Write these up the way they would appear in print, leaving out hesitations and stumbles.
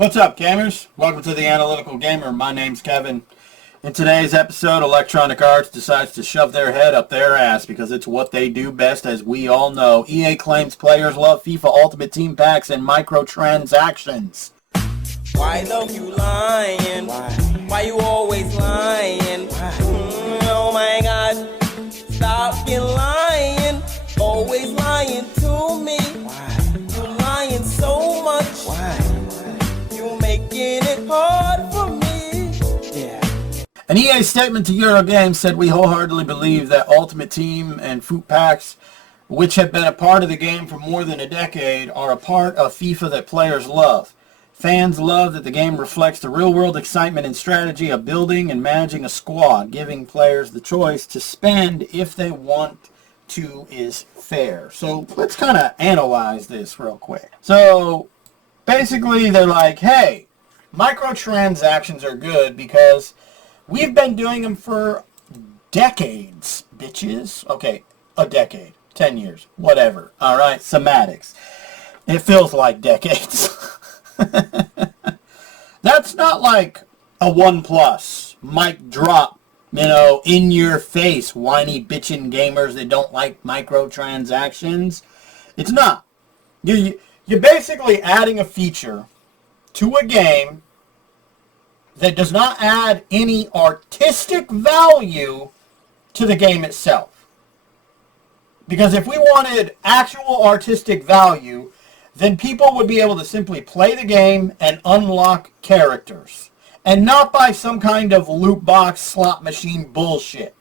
What's up, gamers? Welcome to the Analytical Gamer. My name's Kevin. In today's episode, Electronic Arts decides to shove their head up their ass because it's what they do best, as we all know. EA claims players love FIFA Ultimate Team Packs and microtransactions. Why love you lying? Why you always lying? Oh my God, stop you lying. Always lying to me. You lying so much. You making it hard for me. An EA statement to Eurogames said, "We wholeheartedly believe that Ultimate Team and FUT Packs, which have been a part of the game for more than a decade, are a part of FIFA that players love. Fans love that the game reflects the real-world excitement and strategy of building and managing a squad. Giving players the choice to spend if they want to is fair." So let's kind of analyze this real quick. So basically they're like, hey, microtransactions are good because we've been doing them for decades, bitches. Okay, a decade, 10 years, whatever. All right, semantics. It feels like decades. That's not like a OnePlus mic drop, in your face, whiny bitchin' gamers that don't like microtransactions. It's not. You're basically adding a feature to a game that does not add any artistic value to the game itself. Because if we wanted actual artistic value, then people would be able to simply play the game and unlock characters. And not by some kind of loot box slot machine bullshit.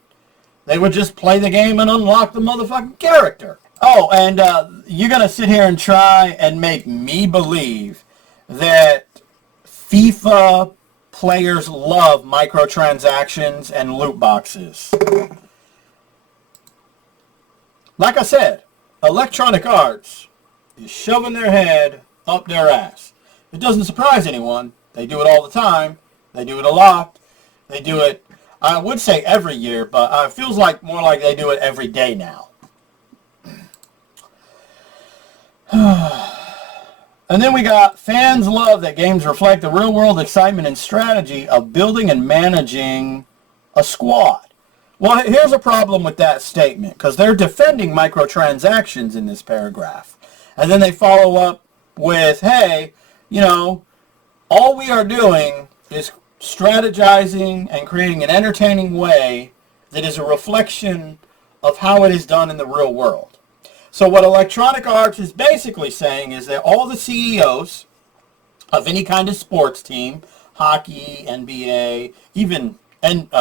They would just play the game and unlock the motherfucking character. Oh, and you're going to sit here and try and make me believe that FIFA players love microtransactions and loot boxes. Like I said, Electronic Arts is shoving their head up their ass. It doesn't surprise anyone. They do it all the time. They do it a lot. They do it, I would say every year, but it feels like more like they do it every day now. And then we got, fans love that games reflect the real-world excitement and strategy of building and managing a squad. Well, here's a problem with that statement, because they're defending microtransactions in this paragraph. And then they follow up with, hey, all we are doing is strategizing and creating an entertaining way that is a reflection of how it is done in the real world. So what Electronic Arts is basically saying is that all the CEOs of any kind of sports team, hockey, NBA, even MLB,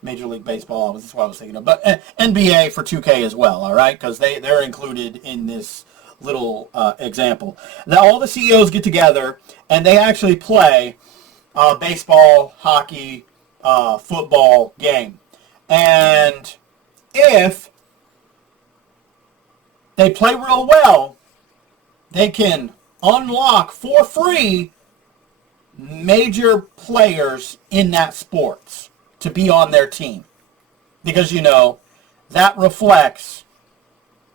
Major League Baseball, that's what I was thinking of, but NBA for 2K as well, all right, because they're included in this little example. Now all the CEOs get together and they actually play baseball, hockey, football game. And if they play real well, they can unlock for free major players in that sports to be on their team. Because, that reflects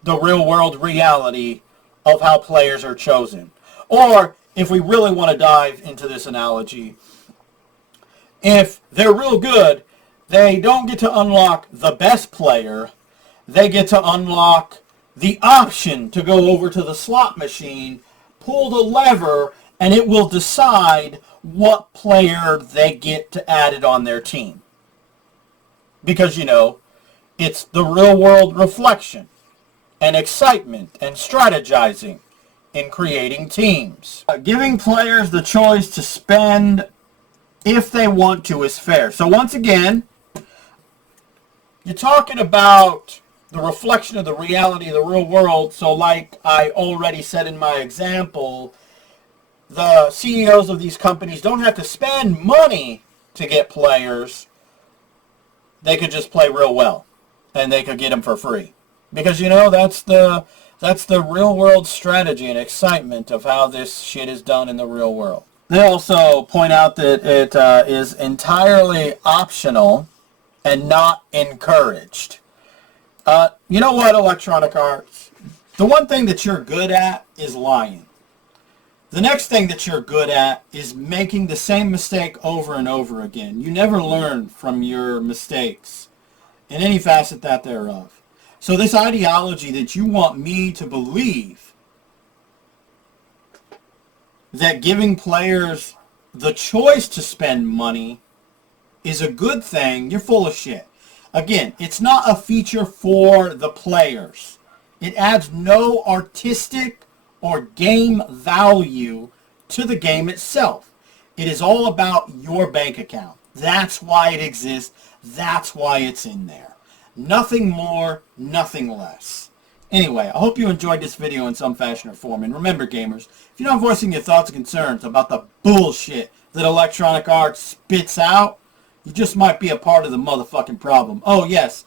the real world reality of how players are chosen. Or, if we really want to dive into this analogy, if they're real good, they don't get to unlock the best player. They get to unlock the option to go over to the slot machine, pull the lever, and it will decide what player they get to add it on their team. Because, it's the real world reflection and excitement and strategizing in creating teams. Giving players the choice to spend if they want to is fair. So once again, you're talking about the reflection of the reality of the real world. So like I already said in my example, the CEOs of these companies don't have to spend money to get players. They could just play real well, and they could get them for free. Because, that's the real world strategy and excitement of how this shit is done in the real world. They also point out that it is entirely optional and not encouraged. You know what, Electronic Arts? The one thing that you're good at is lying. The next thing that you're good at is making the same mistake over and over again. You never learn from your mistakes in any facet that thereof. So this ideology that you want me to believe that giving players the choice to spend money is a good thing, you're full of shit. Again, it's not a feature for the players. It adds no artistic or game value to the game itself. It is all about your bank account. That's why it exists. That's why it's in there. Nothing more, nothing less. Anyway, I hope you enjoyed this video in some fashion or form. And remember, gamers, if you're not voicing your thoughts and concerns about the bullshit that Electronic Arts spits out, you just might be a part of the motherfucking problem. Oh, yes.